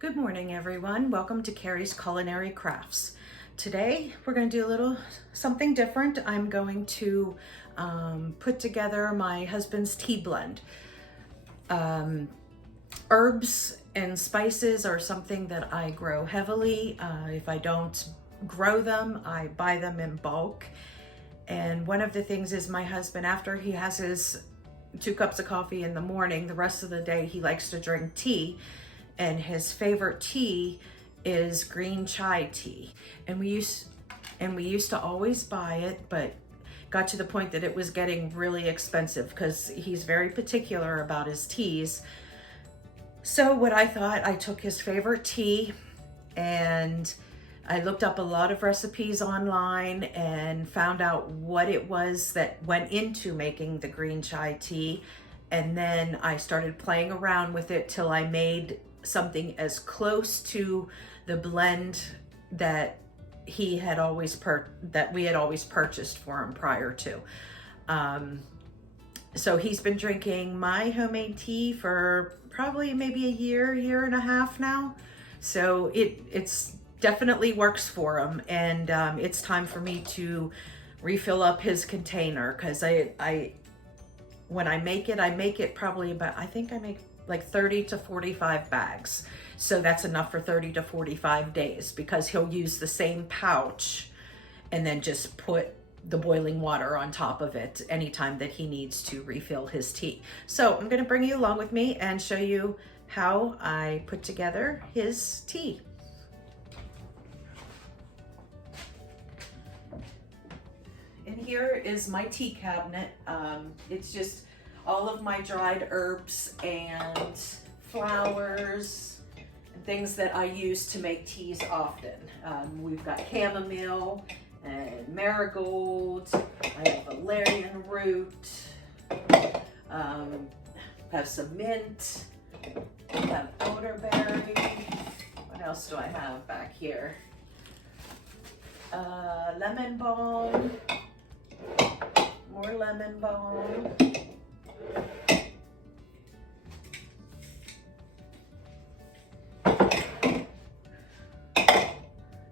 Good morning, everyone. Welcome to Carrie's Culinary Crafts. Today, we're going to do a little something different. I'm going to put together my husband's tea blend. Herbs and spices are something that I grow heavily. If I don't grow them, I buy them in bulk. And one of the things is my husband, after he has his 2 cups of coffee in the morning, the rest of the day he likes to drink tea. And his favorite tea is green chai tea. And we used to always buy it, but got to the point that it was getting really expensive because he's very particular about his teas. So what I thought, I took his favorite tea and I looked up a lot of recipes online and found out what it was that went into making the green chai tea. And then I started playing around with it till I made something as close to the blend that we had always purchased for him prior to. So he's been drinking my homemade tea for probably maybe a year and a half now. So it's definitely works for him, and it's time for me to refill up his container because when I make it probably about, I think I make like 30 to 45 bags. So that's enough for 30 to 45 days because he'll use the same pouch and then just put the boiling water on top of it anytime that he needs to refill his tea. So I'm gonna bring you along with me and show you how I put together his tea. And here is my tea cabinet. It's just all of my dried herbs and flowers and things that I use to make teas often. We've got chamomile and marigold. I have valerian root. Have some mint. I have elderberry. What else do I have back here? Lemon balm. More lemon balm.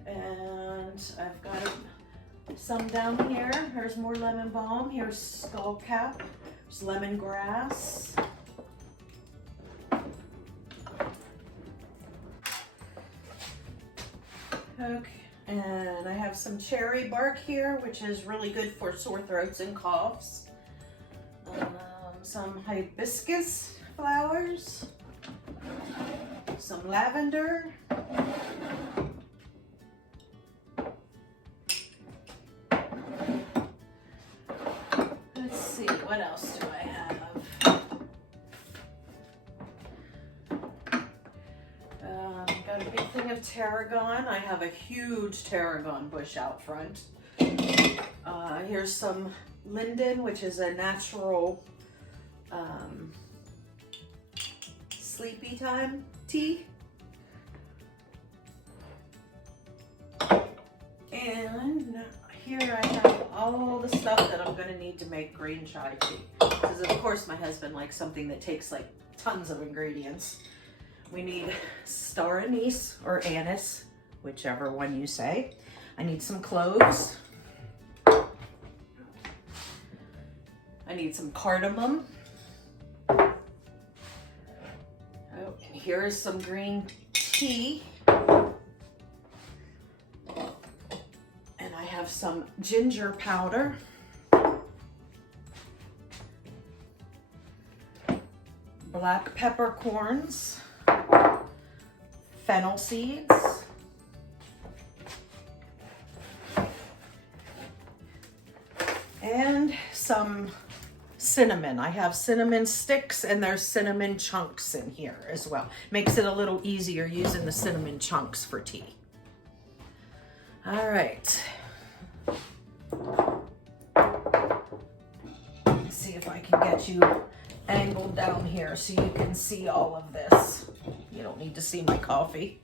And I've got some down here. Here's more lemon balm. Here's skullcap. There's lemongrass. Okay. And I have some cherry bark here, which is really good for sore throats and coughs. Some hibiscus flowers, some lavender, let's see, what else do I have? Got a big thing of tarragon. I have a huge tarragon bush out front. Here's some linden, which is a natural sleepy time tea. And here I have all the stuff that I'm going to need to make green chai tea. Because of course my husband likes something that takes like tons of ingredients. We need star anise or anise, whichever one you say. I need some cloves. I need some cardamom. Oh, and here is some green tea. And I have some ginger powder. Black peppercorns. Fennel seeds. And some cinnamon. I have cinnamon sticks and there's cinnamon chunks in here as well. Makes it a little easier using the cinnamon chunks for tea. All right. Let's see if I can get you angled down here so you can see all of this. You don't need to see my coffee.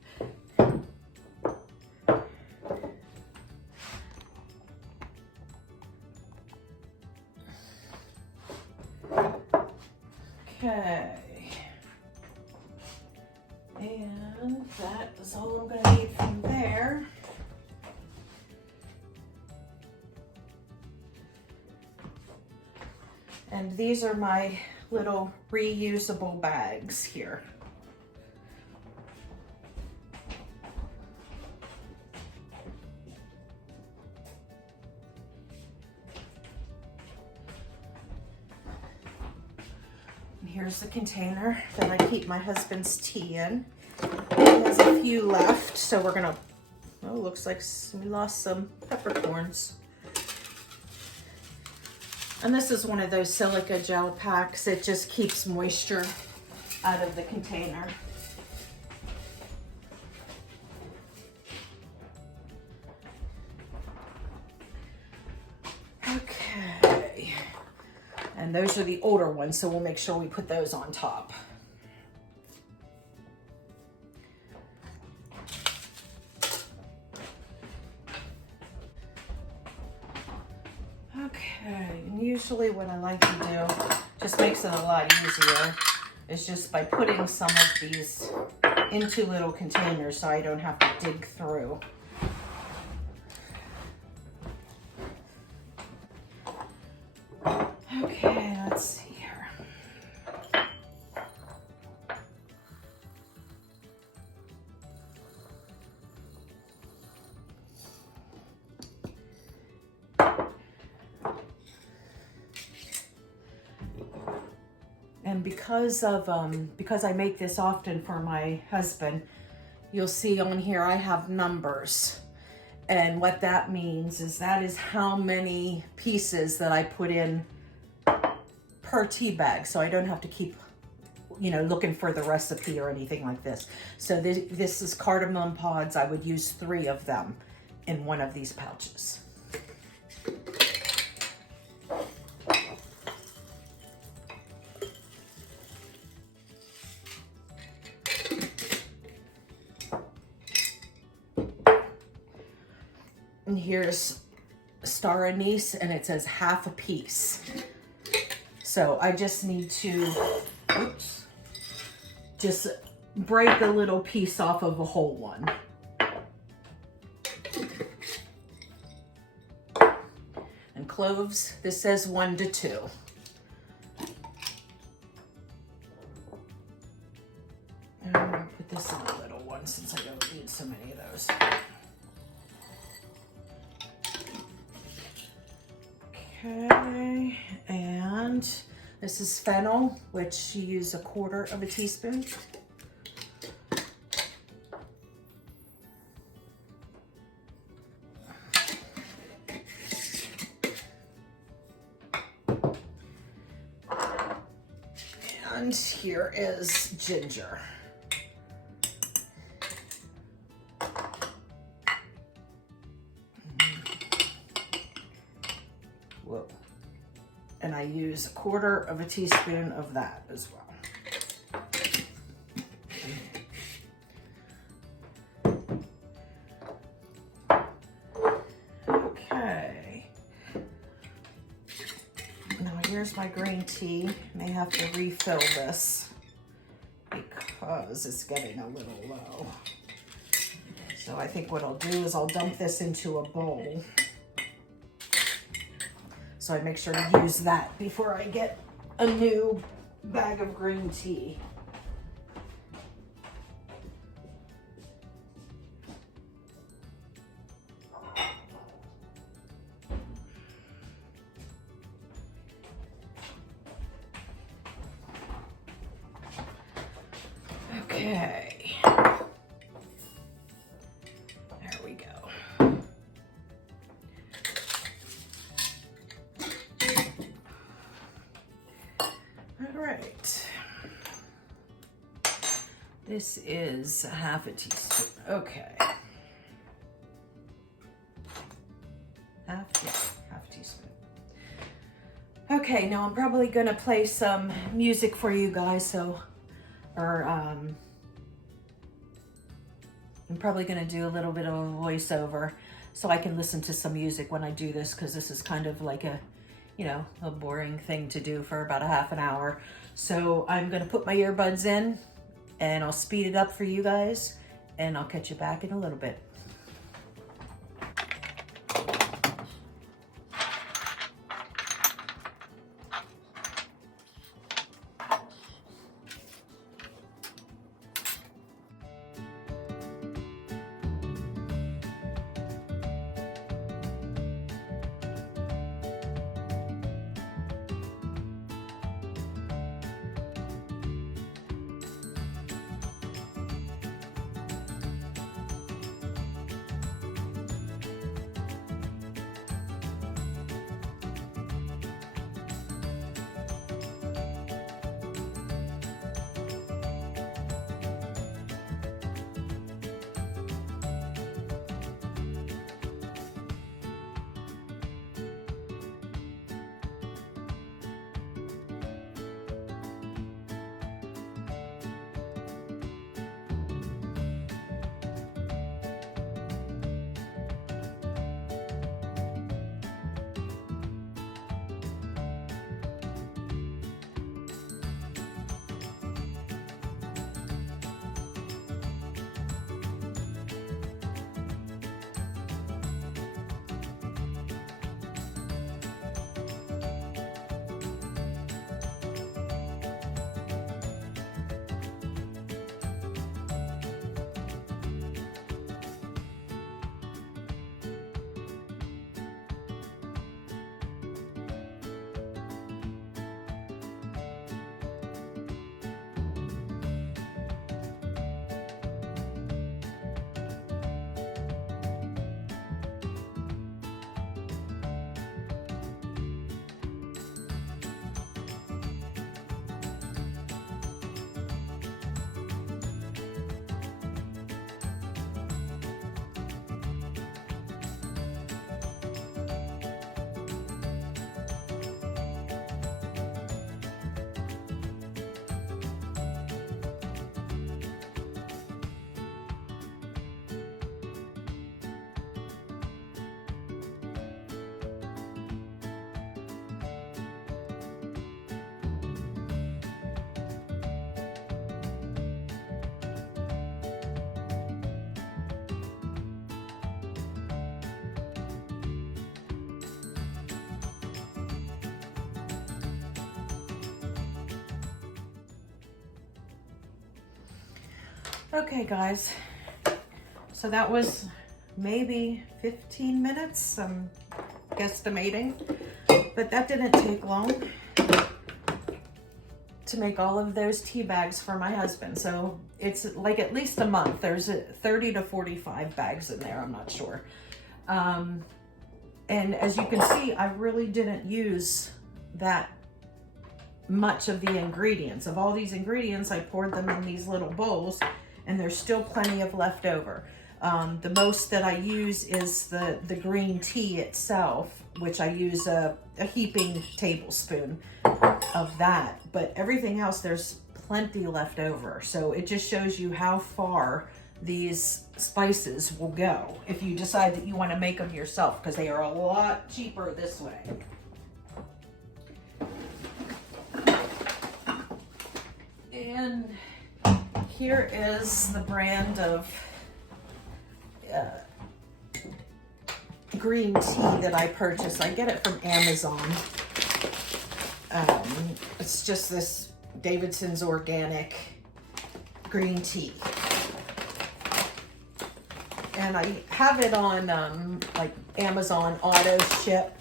Okay. And And that is all I'm going to need from there. And these are my little reusable bags here. And here's the container that I keep my husband's tea in. He has a few left, so we're gonna, oh, looks like we lost some peppercorns. And this is one of those silica gel packs. It just keeps moisture out of the container. Okay. And those are the older ones, so we'll make sure we put those on top. Okay, and usually what I like to do, just makes it a lot easier, is just by putting some of these into little containers so I don't have to dig through. Okay, let's see here. And because I make this often for my husband, you'll see on here I have numbers. And what that means is that is how many pieces that I put in per tea bag. So I don't have to keep, looking for the recipe or anything like this. So this is cardamom pods. I would use 3 of them in one of these pouches. And here's star anise, and it says half a piece. So I just need to, just break a little piece off of a whole one. And cloves, this says 1 to 2. And I'm gonna put this in a little one since I don't need so many of those. Okay, and this is fennel, which you use 1/4 teaspoon. And here is ginger. Whoa. And I use 1/4 teaspoon of that as well. Okay. Now here's my green tea. May have to refill this because it's getting a little low. So I think what I'll do is I'll dump this into a bowl. So I make sure to use that before I get a new bag of green tea. Okay. There we go. All right. This is 1/2 teaspoon. Okay. Half teaspoon. Okay, now I'm probably gonna play some music for you guys, I'm probably gonna do a little bit of a voiceover so I can listen to some music when I do this, because this is kind of like a boring thing to do for about a 1/2 an hour. So I'm gonna put my earbuds in and I'll speed it up for you guys, and I'll catch you back in a little bit. Okay guys, so that was maybe 15 minutes, I'm guesstimating, but that didn't take long to make all of those tea bags for my husband. So it's like at least a month. There's 30 to 45 bags in there, I'm not sure. And as you can see, I really didn't use that much of the ingredients. Of all these ingredients, I poured them in these little bowls, and there's still plenty of leftover. The most that I use is the green tea itself, which I use a heaping tablespoon of that. But everything else, there's plenty left over. So it just shows you how far these spices will go if you decide that you want to make them yourself, because they are a lot cheaper this way. And here is the brand of green tea that I purchased. I get it from Amazon. It's just this Davidson's Organic green tea. And I have it on like Amazon auto ship.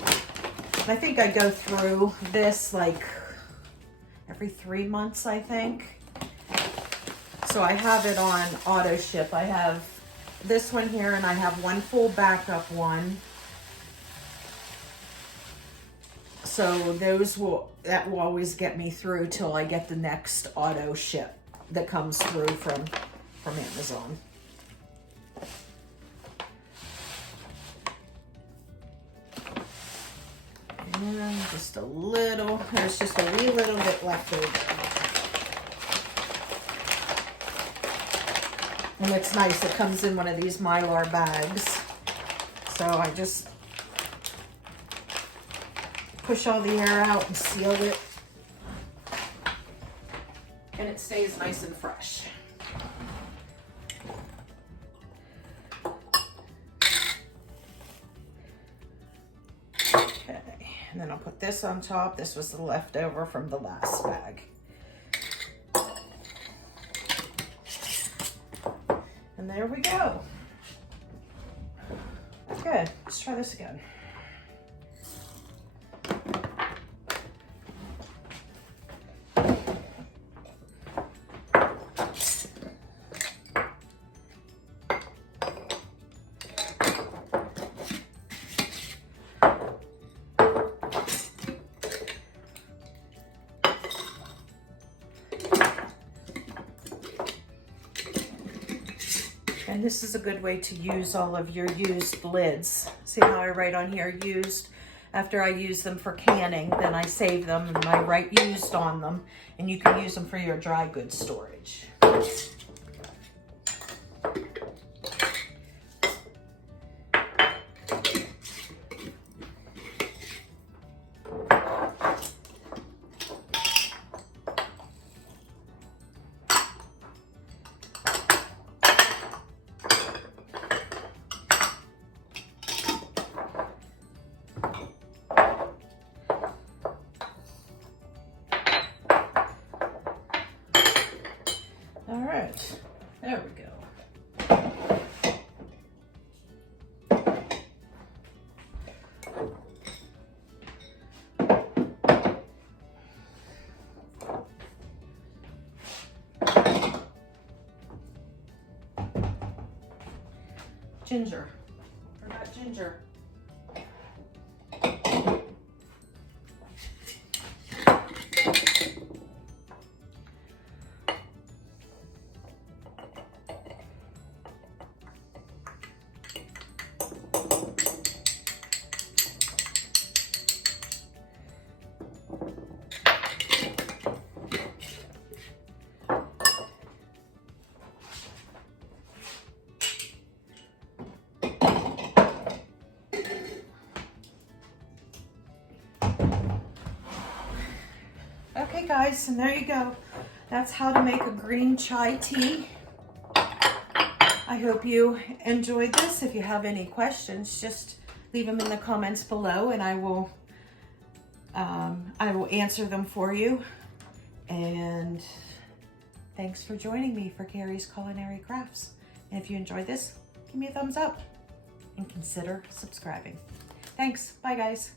And I think I go through this like every 3 months, I think. So I have it on auto ship. I have this one here, and I have one full backup one. So that will always get me through till I get the next auto ship that comes through from Amazon. And just a little, there's just a wee little bit left over. And it's nice, it comes in one of these Mylar bags. So I just push all the air out and seal it. And it stays nice and fresh. And then I'll put this on top. This was the leftover from the last bag. And there we go. Good, let's try this again. And this is a good way to use all of your used lids. See how I write on here, used? After I use them for canning, then I save them and I write used on them. And you can use them for your dry goods storage. All right, there we go. Ginger, forgot ginger. Okay guys, and there you go. That's how to make a green chai tea. I hope you enjoyed this. If you have any questions, just leave them in the comments below and I will answer them for you. And thanks for joining me for Carrie's Culinary Crafts. And if you enjoyed this, give me a thumbs up and consider subscribing. Thanks. Bye guys.